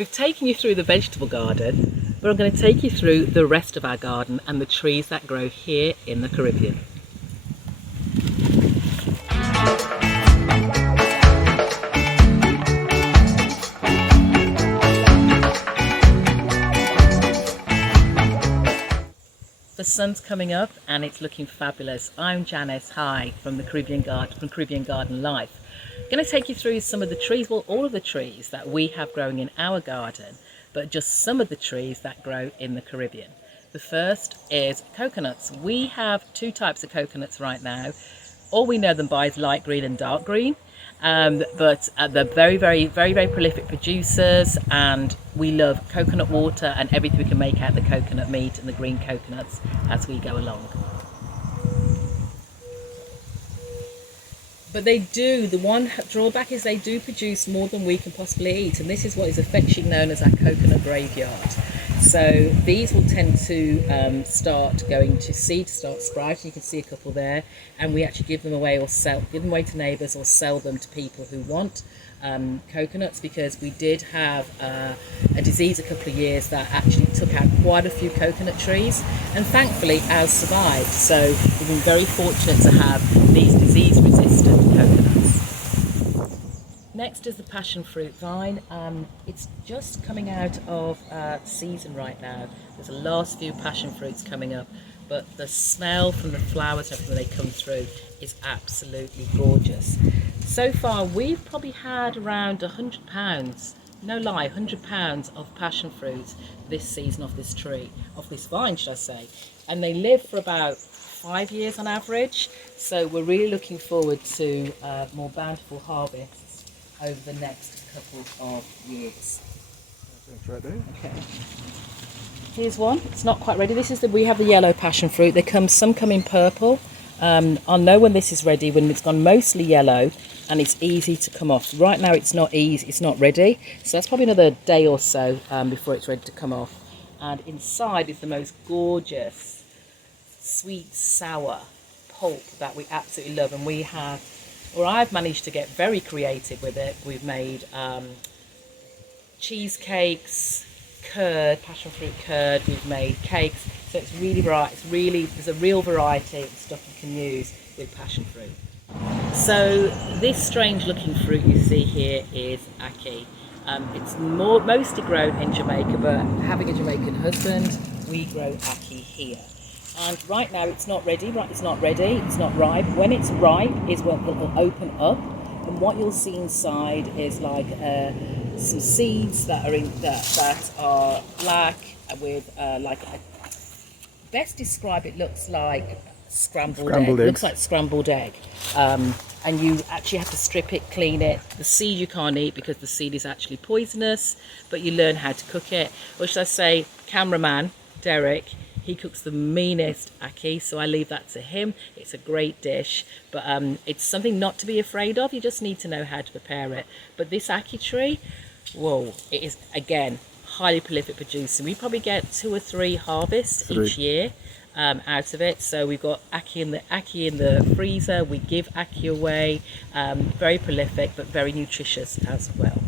we've taken you through the vegetable garden, but I'm going to take you through the rest of our garden and the trees that grow here in the Caribbean. The sun's coming up and it's looking fabulous. I'm Janice, hi, from the Caribbean Garden Life. I'm going to take you through some of the trees, well, all of the trees that we have growing in our garden, but just some of the trees that grow in the Caribbean. The first is coconuts. We have two types of coconuts right now. All we know them by is light green and dark green. But they're very prolific producers, and we love coconut water and everything we can make out of the coconut meat and the green coconuts as we go along. But they do, the one drawback is they do produce more than we can possibly eat, and this is what is affectionately known as our coconut graveyard. So these will tend to start going to seed, start sprouting. You can see a couple there, and we actually give them away or give them away to neighbours or sell them to people who want coconuts, because we did have a disease a couple of years that actually took out quite a few coconut trees, and thankfully ours survived. So we've been very fortunate to have these disease-resistant coconuts. Next is the passion fruit vine. It's just coming out of season right now. There's the last few passion fruits coming up, but the smell from the flowers and everything when they come through is absolutely gorgeous. So far we've probably had around £100, no lie, £100 of passion fruits this season off this tree, off this vine should I say, and they live for about 5 years on average, so we're really looking forward to more bountiful harvests over the next couple of years. Okay. Here's one. It's not quite ready. This is we have the yellow passion fruit. Some come in purple. I'll know when this is ready when it's gone mostly yellow and it's easy to come off. Right now it's not easy. It's not ready. So that's probably another day or so before it's ready to come off. And inside is the most gorgeous, sweet, sour pulp that we absolutely love, and we have. Or I've managed to get very creative with it. We've made cheesecakes, curd, passion fruit curd. We've made cakes. So it's really bright. There's a real variety of stuff you can use with passion fruit. So this strange-looking fruit you see here is Ackee. It's mostly grown in Jamaica, but having a Jamaican husband, we grow Ackee here. And right now it's not ready, it's not ripe. When it's ripe is when it will open up, and what you'll see inside is like some seeds that are black with best describe it looks like scrambled egg. It looks like scrambled egg. And you actually have to strip it, clean it. The seed you can't eat because the seed is actually poisonous, but you learn how to cook it. Or should I say, cameraman Derek, he cooks the meanest Ackee, so I leave that to him. It's a great dish, but it's something not to be afraid of. You just need to know how to prepare it. But this Ackee tree, whoa, it is, again, highly prolific producing. We probably get 2 or 3 harvests each year out of it. So we've got Ackee in the freezer. We give Ackee away. Very prolific, but very nutritious as well.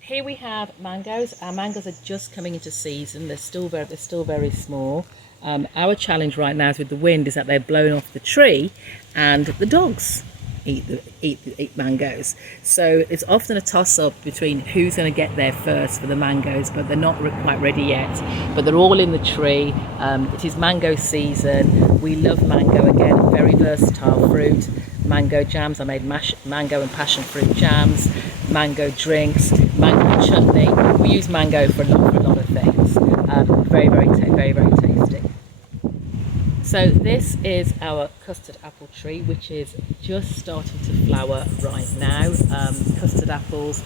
Here we have mangoes. Our mangoes are just coming into season. They're still very small. Our challenge right now with the wind is that they're blown off the tree, and the dogs eat mangoes. So it's often a toss-up between who's going to get there first for the mangoes, but they're not quite ready yet. But they're all in the tree. It is mango season. We love mango, again, very versatile fruit. Mango jams. I made mango and passion fruit jams, mango drinks, mango chutney. We use mango for a lot of things. Very tasty. So this is our custard apple tree, which is just starting to flower right now. Custard apples.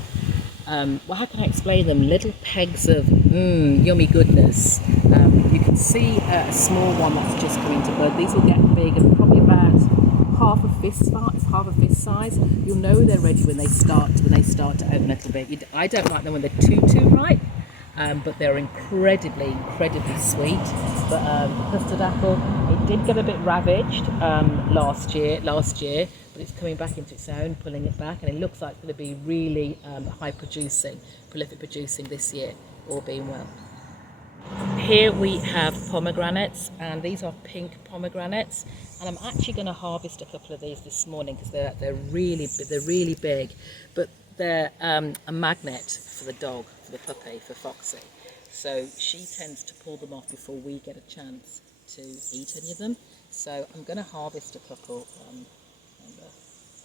Well, how can I explain them? Little pegs of yummy goodness. You can see a small one that's just coming to bud. These will get big and probably about half a fist size. You'll know they're ready when they start to open a little bit. I don't like them when they're too ripe, but they're incredibly sweet. But the custard apple, it did get a bit ravaged last year, but it's coming back into its own, pulling it back, and it looks like it's going to be really prolific producing this year, all being well. Here we have pomegranates, and these are pink pomegranates, and I'm actually going to harvest a couple of these this morning because they're really big, but they're a magnet for the dog, for the puppy, for Foxy. So she tends to pull them off before we get a chance to eat any of them. So I'm going to harvest a couple on the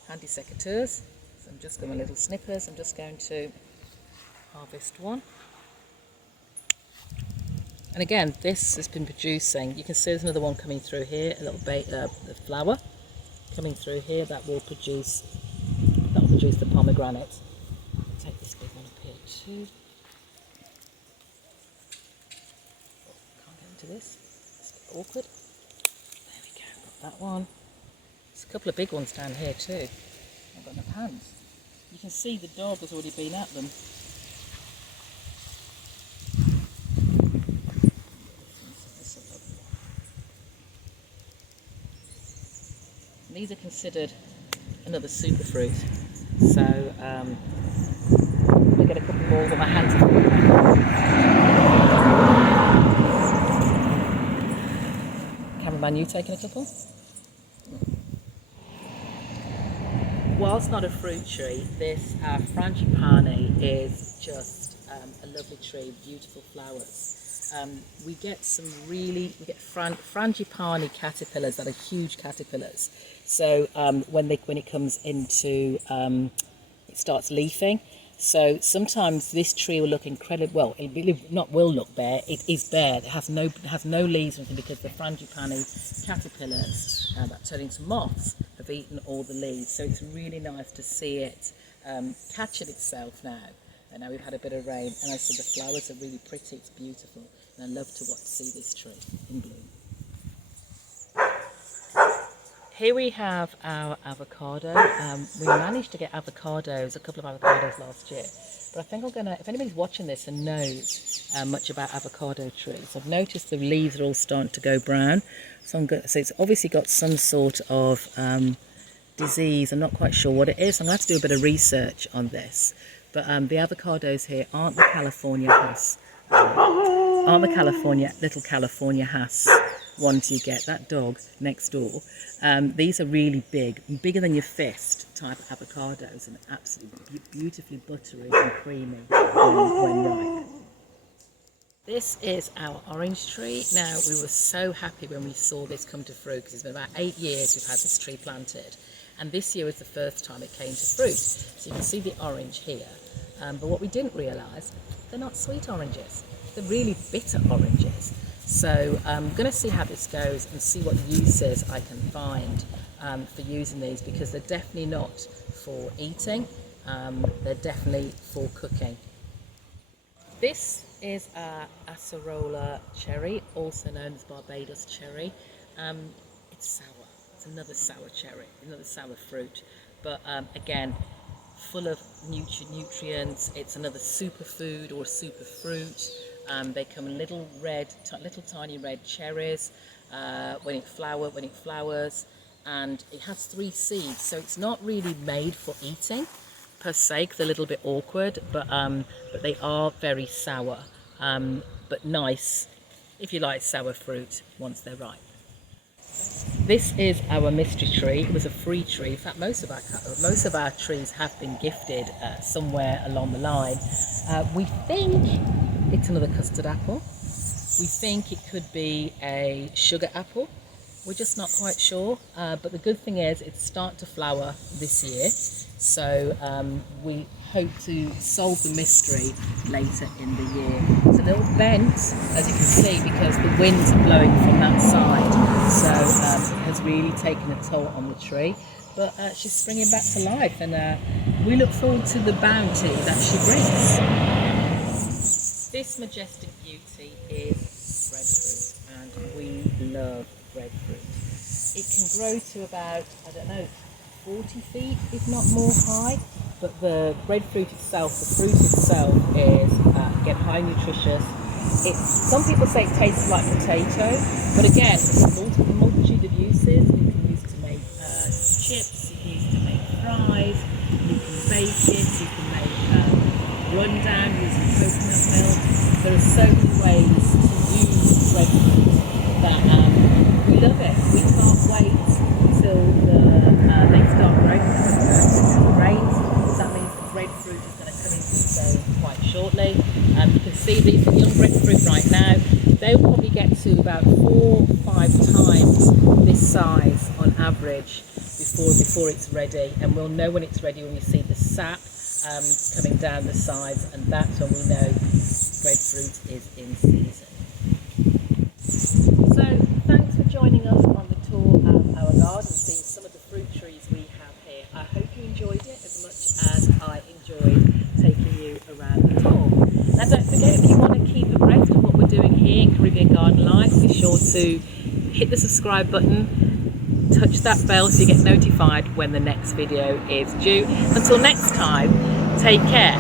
handy secateurs. So I'm just going with little snippers. I'm just going to harvest one. And again, this has been producing. You can see there's another one coming through here, a little the flower coming through here that will produce the pomegranate. Take this big one up here too. Can't get into this. It's a bit awkward. There we go. Got that one. There's a couple of big ones down here too. I've got enough hands. You can see the dog has already been at them. These are considered another superfruit, so we get a couple more with my hands. Cameraman, you taking a couple? Whilst not a fruit tree, this Frangipani is just a lovely tree, beautiful flowers. We get Frangipani caterpillars that are huge caterpillars. So when it comes into, it starts leafing. So sometimes this tree will look incredible. Well, it will look bare. It is bare. It has no leaves or anything because the Frangipani caterpillars that turn into moths have eaten all the leaves. So it's really nice to see it catching itself now. And now we've had a bit of rain, and I said the flowers are really pretty. It's beautiful, and I love to see this tree in bloom. Here we have our avocado. We managed to get avocados, a couple of avocados last year. But I think if anybody's watching this and knows much about avocado trees, I've noticed the leaves are all starting to go brown. So it's obviously got some sort of disease. I'm not quite sure what it is. So I'm going to have to do a bit of research on this. But the avocados here aren't the California Hass. Little California Hass ones you get, that dog next door. These are really big, bigger than your fist type avocados, and absolutely beautifully buttery and creamy when ripe. This is our orange tree. Now, we were so happy when we saw this come to fruit because it's been about 8 years we've had this tree planted. And this year was the first time it came to fruit. So you can see the orange here. But what we didn't realise, they're not sweet oranges. They're really bitter oranges. So I'm going to see how this goes and see what uses I can find for using these, because they're definitely not for eating. They're definitely for cooking. This is our acerola cherry, also known as Barbados cherry. It's sour. It's another sour cherry, another sour fruit, but again, full of nutrients. It's another superfood or superfruit. They come in little tiny red cherries when it flowers, and it has 3 seeds. So it's not really made for eating per se, 'cause they're a little bit awkward, but they are very sour, but nice if you like sour fruit once they're ripe. This is our mystery tree. It was a free tree. In fact, most of our trees have been gifted somewhere along the line. We think it's another custard apple. We think it could be a sugar apple. We're just not quite sure. But the good thing is it's starting to flower this year. So we hope to solve the mystery later in the year. It's a little bent, as you can see, because the wind's blowing from that side. So it has really taken a toll on the tree. But she's springing back to life, and we look forward to the bounty that she brings. This majestic beauty is breadfruit, and we love breadfruit. It can grow to about, 40 feet, if not more high. But the breadfruit itself, the fruit itself, is again highly nutritious. Some people say it tastes like potato, but again, it's a multitude of uses. You can use it to make chips, you can use fries, you can bake it, you can make rundown using coconut milk. There are so many ways to use breadfruit that we love it. We can't wait until they start growing. It rains, so that means the breadfruit is going to come into its own quite shortly. You can see these are young breadfruit right now. They'll probably get to about 4 or 5 times this size on average before it's ready, and we'll know when it's ready when we see the sap coming down the sides, and that's when we know breadfruit is in season. So thanks for joining us on the tour of our garden, seeing some of the fruit trees we have here. I hope you enjoyed it as much as I enjoyed taking you around the tour. Now don't forget, if you want to keep abreast of what we're doing here in Caribbean Garden Life, be sure to hit the subscribe button, touch that bell so you get notified when the next video is due. Until next time, take care.